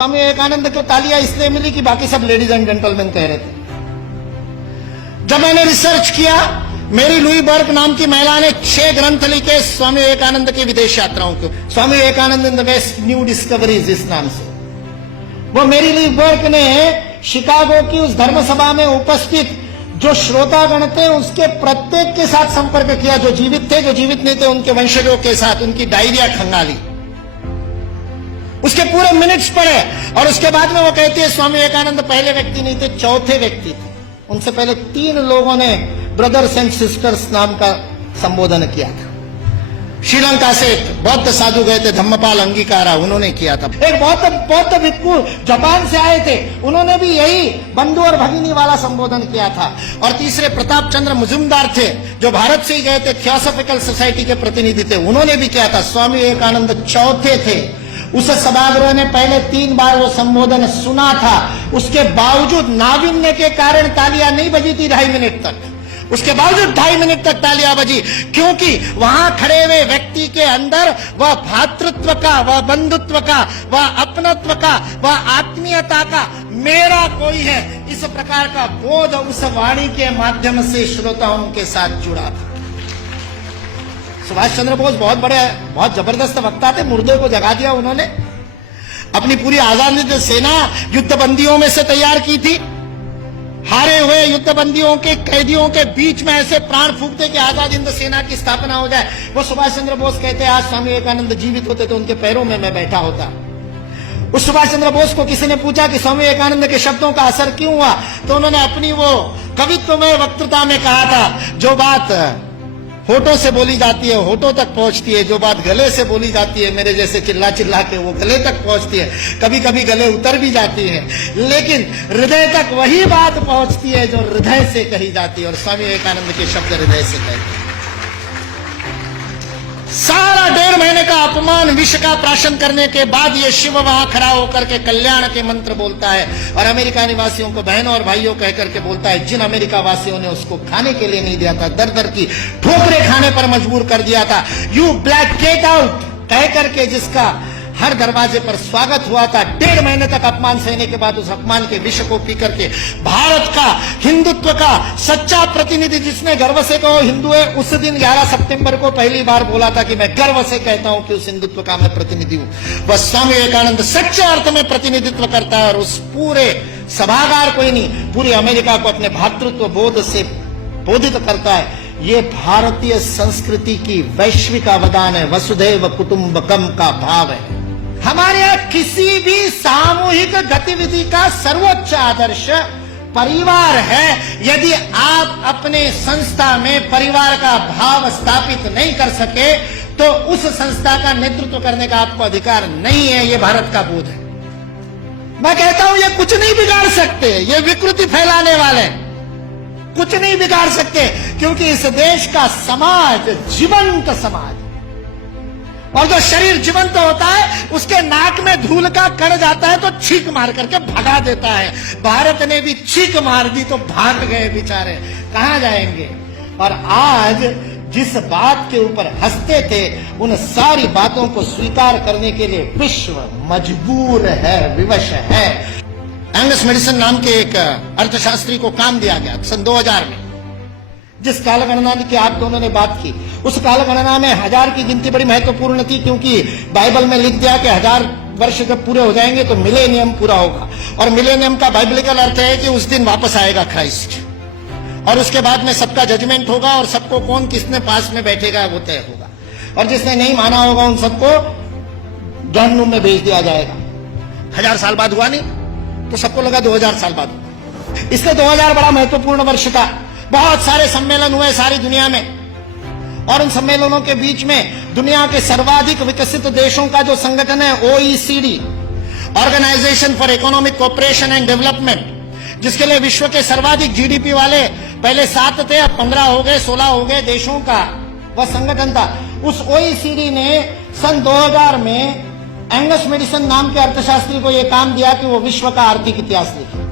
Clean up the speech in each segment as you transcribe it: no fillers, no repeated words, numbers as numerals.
स्वामी विवेकानंद को तालियां इसलिए मिली कि बाकी सब लेडीज एंड जेंटलमैन कह रहे थे। जब मैंने रिसर्च किया, मेरी लुई बर्क नाम की महिला ने 6 ग्रंथ लिखे स्वामी विवेकानंद की विदेश यात्राओं को, Swami Vivekananda in the west new discoveries इस नाम से। वो मेरी लुई बर्क ने शिकागो की उस धर्म सभा में उपस्थित जो श्रोतागण थे उसके प्रत्येक के साथ संपर्क किया, जो जीवित थे, जो जीवित नहीं थे उनके वंशजों के साथ, उनकी डायरिया खंगाली, उसके पूरे मिनट्स पढ़े। और उसके बाद में वो कहती है स्वामी विवेकानंद पहले व्यक्ति नहीं थे, चौथे व्यक्ति थे। उनसे पहले 3 लोगों ने ब्रदर्स एंड सिस्टर्स नाम का संबोधन किया था। श्रीलंका से बौद्ध साधु गए थे, धम्मपाल अंगीकारा, उन्होंने किया था। एक बौद्ध भिक्षु जापान से आए थे, उन्होंने भी यही बंधु और भगिनी वाला संबोधन किया था। और तीसरे प्रताप चंद्र मुजुमदार थे, जो भारत से ही गए थे, थियोसॉफिकल सोसाइटी के प्रतिनिधि थे, उन्होंने भी किया था। स्वामी विवेकानंद चौथे थे। उस सभागृह ने पहले 3 बार वो संबोधन सुना था, उसके बावजूद नाविन्य के कारण तालियां नहीं बजी थी 2.5 मिनट तक। उसके बावजूद 2.5 मिनट तक तालियां बजी, क्योंकि वहां खड़े हुए व्यक्ति के अंदर वह भातृत्व का, वह बंधुत्व का, वह अपनत्व का, वह आत्मीयता का, मेरा कोई है, इस प्रकार का बोध उस वाणी के माध्यम से श्रोताओं के साथ जुड़ा था। सुभाष चंद्र बोस बहुत जबरदस्त वक्ता थे, मुर्दे को जगा दिया उन्होंने। अपनी पूरी आजादी सेना युद्धबंदियों में से तैयार की थी। हारे हुए युद्धबंदियों के कैदियों के बीच में ऐसे प्राण फूंकते कि आजाद हिंद सेना की स्थापना हो जाए। वो सुभाष चंद्र बोस कहते हैं, आज स्वामी विवेकानंद जीवित होते तो उनके पैरों में मैं बैठा होता। उस सुभाष चंद्र बोस को किसी ने पूछा कि स्वामी विवेकानंद के शब्दों का असर क्यों हुआ, तो उन्होंने अपनी वो कवित्वमय वक्तृता में कहा था, जो बात होठों से बोली जाती है होठों तक पहुंचती है, जो बात गले से बोली जाती है मेरे जैसे चिल्ला चिल्ला के वो गले तक पहुंचती है, कभी कभी गले उतर भी जाती है, लेकिन हृदय तक वही बात पहुंचती है जो हृदय से कही जाती है। और स्वामी विवेकानंद के शब्द हृदय से कहते हैं। सारा 1.5 महीने का अपमान विष का प्राशन करने के बाद ये शिव वहां खड़ा होकर के कल्याण के मंत्र बोलता है और अमेरिका निवासियों को बहनों और भाइयों कह करके बोलता है, जिन अमेरिका वासियों ने उसको खाने के लिए नहीं दिया था, दर दर की ठोकरें खाने पर मजबूर कर दिया था, यू ब्लैक गेट आउट कह करके जिसका हर दरवाजे पर स्वागत हुआ था, 1.5 महीने तक अपमान सहने के बाद उस अपमान के विष को पी करके भारत का हिंदुत्व का सच्चा प्रतिनिधि, जिसने गर्व से कहो हिंदू है, उस दिन 11 सितंबर को पहली बार बोला था कि मैं गर्व से कहता हूं कि उस हिंदुत्व का मैं प्रतिनिधि हूं। बस स्वामी विवेकानंद सच्चे अर्थ में प्रतिनिधित्व करता है और उस पूरे सभागार को ही नहीं, पूरी अमेरिका को अपने भातृत्व बोध से बोधित करता है। ये भारतीय संस्कृति की वैश्विक अवदान है, वसुधैव कुटुंबकम का भाव है। हमारे यहां किसी भी सामूहिक गतिविधि का सर्वोच्च आदर्श परिवार है। यदि आप अपने संस्था में परिवार का भाव स्थापित नहीं कर सके तो उस संस्था का नेतृत्व करने का आपको अधिकार नहीं है। ये भारत का बोध है। मैं कहता हूं ये कुछ नहीं बिगाड़ सकते, ये विकृति फैलाने वाले कुछ नहीं बिगाड़ सकते, क्योंकि इस देश का समाज जीवंत समाज, और जो शरीर जीवंत होता है उसके नाक में धूल का कण जाता है तो छींक मार करके भगा देता है। भारत ने भी छींक मार दी तो भाग गए बेचारे, कहां जाएंगे। और आज जिस बात के ऊपर हंसते थे उन सारी बातों को स्वीकार करने के लिए विश्व मजबूर है, विवश है। एंगस मेडिसन नाम के एक अर्थशास्त्री को काम दिया गया सन 2000 में। जिस कालगणना की आप दोनों ने बात की, उस कालगणना में 1000 की गिनती बड़ी महत्वपूर्ण थी, क्योंकि बाइबल में लिख दिया कि 1000 वर्ष जब पूरे हो जाएंगे तो मिलेनियम पूरा होगा। और मिलेनियम का बाइबलिकल अर्थ है कि उस दिन वापस आएगा क्राइस्ट, और उसके बाद में सबका जजमेंट होगा और सबको कौन किसने पास में बैठेगा वो तय होगा, और जिसने नहीं माना होगा उन सबको जहन्नुम में भेज दिया जाएगा। 1000 साल बाद हुआ नहीं तो सबको लगा 2000 साल बाद हुआ। इसलिए 2000 बड़ा महत्वपूर्ण वर्ष था। बहुत सारे सम्मेलन हुए सारी दुनिया में, और उन सम्मेलनों के बीच में दुनिया के सर्वाधिक विकसित देशों का जो संगठन है OECD, organisation for economic cooperation and development, जिसके लिए विश्व के सर्वाधिक GDP वाले पहले 7 थे, अब 15 हो गए, 16 हो गए देशों का वह संगठन था। उस OECD ने सन 2000 में एंगस मेडिसन नाम के अर्थशास्त्री को यह काम दिया कि वो विश्व का आर्थिक इतिहास लिखे।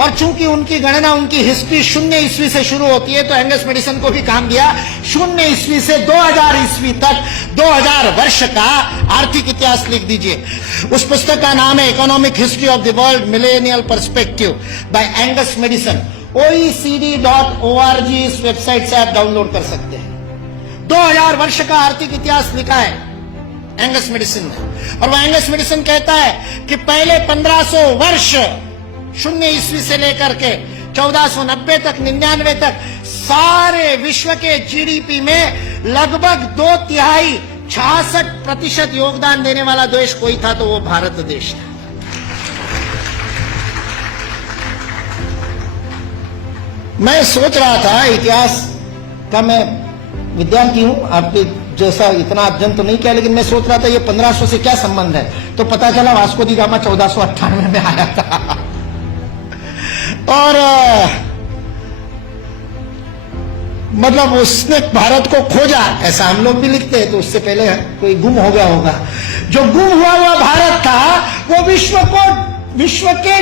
और चूंकि उनकी गणना, उनकी हिस्ट्री 0 ईस्वी से शुरू होती है, तो एंगस मैडिसन को भी काम दिया 0 ईस्वी से 2000 ईस्वी तक 2000 वर्ष का आर्थिक इतिहास लिख दीजिए। उस पुस्तक का नाम है economic history of the world millennial perspective by Angus Maddison. OECD.org इस वेबसाइट से आप डाउनलोड कर सकते हैं। 2000 वर्ष का आर्थिक इतिहास लिखा है एंगस मैडिसन ने। और वह एंगस मैडिसन कहता है कि पहले 1500 वर्ष 0 ईस्वी से लेकर के 1490 तक 99 तक सारे विश्व के जीडीपी में लगभग 2/3 66% योगदान देने वाला देश कोई था तो वो भारत देश था। मैं सोच रहा था, इतिहास का मैं विद्यार्थी हूं, आपके जैसा इतना अध्ययन तो नहीं किया, लेकिन मैं सोच रहा था ये 1500 से क्या संबंध है। तो पता चला वास्को दी गामा 1498 में आया था। और मतलब उसने भारत को खोजा, ऐसा हम लोग भी लिखते हैं, तो उससे पहले कोई गुम हो गया होगा। जो गुम हुआ भारत था वो विश्व के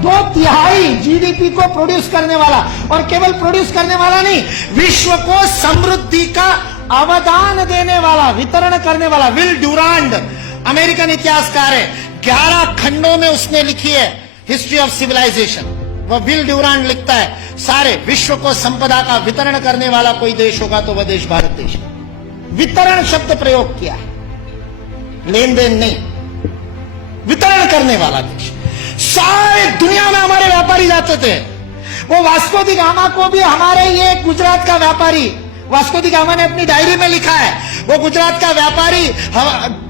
2/3 जीडीपी को प्रोड्यूस करने वाला, और केवल प्रोड्यूस करने वाला नहीं, विश्व को समृद्धि का अवदान देने वाला, वितरण करने वाला। विल ड्यूरांड अमेरिकन इतिहासकार है, 11 खंडों में उसने लिखी है हिस्ट्री ऑफ सिविलाइजेशन। वह विल ड्यूरांड लिखता है सारे विश्व को संपदा का वितरण करने वाला कोई देश होगा तो वह देश भारत देश है। वितरण शब्द प्रयोग किया है, लेन देन नहीं, वितरण करने वाला देश। सारे दुनिया में हमारे व्यापारी जाते थे। वो वास्को दी गामा को भी हमारे ये गुजरात का व्यापारी, वास्को दी गामा ने अपनी डायरी में लिखा है, वो गुजरात का व्यापारी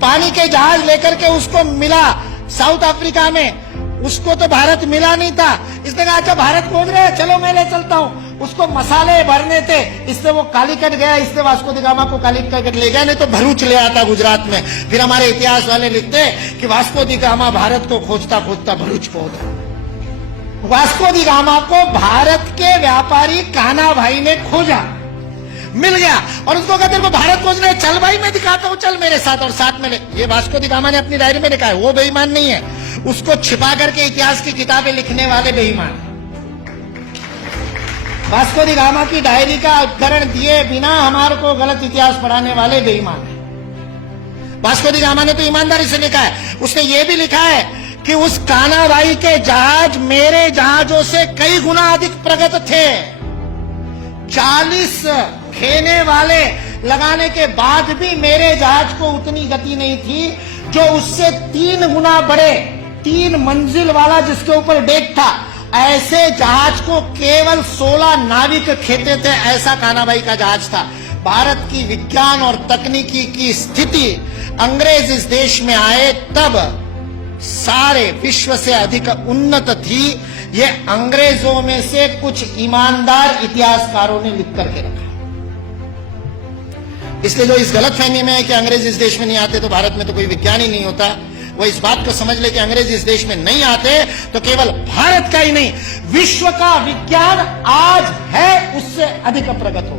पानी के जहाज लेकर के उसको मिला साउथ अफ्रीका में, उसको तो भारत मिला नहीं था। इसने कहा अच्छा भारत खोज रहे हैं, चलो मैं ले चलता हूं। उसको मसाले भरने थे, इससे वो कालीकट गया, इससे वास्को दी गामा को कालीकट ले गया, नहीं तो भरूच ले आता गुजरात में। फिर हमारे इतिहास वाले लिखते कि वास्को दी गामा भारत को खोजता खोजता भरूच पहुंच गया। वास्को दी गामा को भारत के व्यापारी कान्हा भाई ने खोजा, मिल गया, और उसको कहते को भारत खोज रहे, चल भाई मैं दिखाता हूं, चल मेरे साथ, और साथ में ले। ये वास्को दी गामा ने अपनी डायरी में लिखा है, वो बेईमान नहीं है, उसको छिपा करके इतिहास की किताबें लिखने वाले बेईमान। वास्को दी गामा की डायरी का उद्धरण दिए बिना हमारे को गलत इतिहास पढ़ाने वाले बेईमान है। वास्को दी गामा ने तो ईमानदारी से लिखा है, उसने ये भी लिखा है कि उस कान्हा भाई के जहाज मेरे जहाजों से कई गुना अधिक प्रगत थे। 40 खेने वाले लगाने के बाद भी मेरे जहाज को उतनी गति नहीं थी, जो उससे 3 गुना बड़े 3 मंजिल वाला जिसके ऊपर डेक था, ऐसे जहाज को केवल 16 नाविक खेते थे। ऐसा कान्हा भाई का जहाज था। भारत की विज्ञान और तकनीकी की स्थिति अंग्रेज इस देश में आए तब सारे विश्व से अधिक उन्नत थी। ये अंग्रेजों में से कुछ ईमानदार इतिहासकारों ने लिख करके रखा। इसलिए जो इस गलतफहमी में है कि अंग्रेज इस देश में नहीं आते तो भारत में तो कोई विज्ञान ही नहीं होता, वो इस बात को समझ ले कि अंग्रेज इस देश में नहीं आते तो केवल भारत का ही नहीं, विश्व का विज्ञान आज है उससे अधिक प्रगत हो।